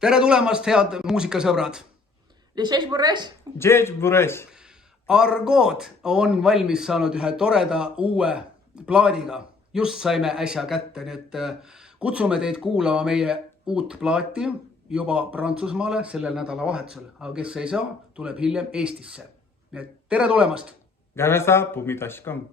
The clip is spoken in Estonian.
Tere tulemast, head muusikasõbrad! Argood on valmis saanud ühe toreda uue plaadiga. Just saime äsja kätte, nii et kutsume teid kuulama meie uut plaati juba Prantsusmaale sellel nädalavahetusel. Aga kes ei saa, tuleb hiljem Eestisse. Nii et tere tulemast! Garasa, Pumitascom.